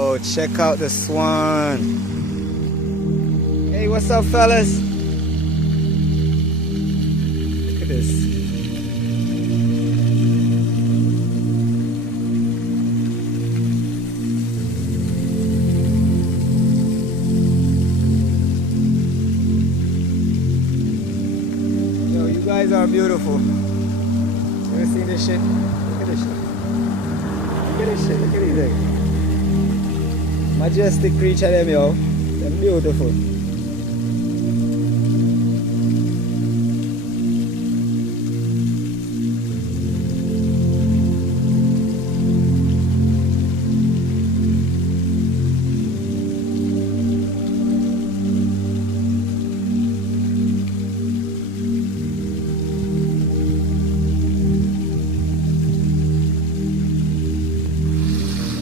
Oh, check out the swan. Hey, what's up, fellas? Look at this. Yo, you guys are beautiful. You ever seen this shit? Look at this shit. Look at this shit. Look at these things. Majestic creature them, yo. They're beautiful.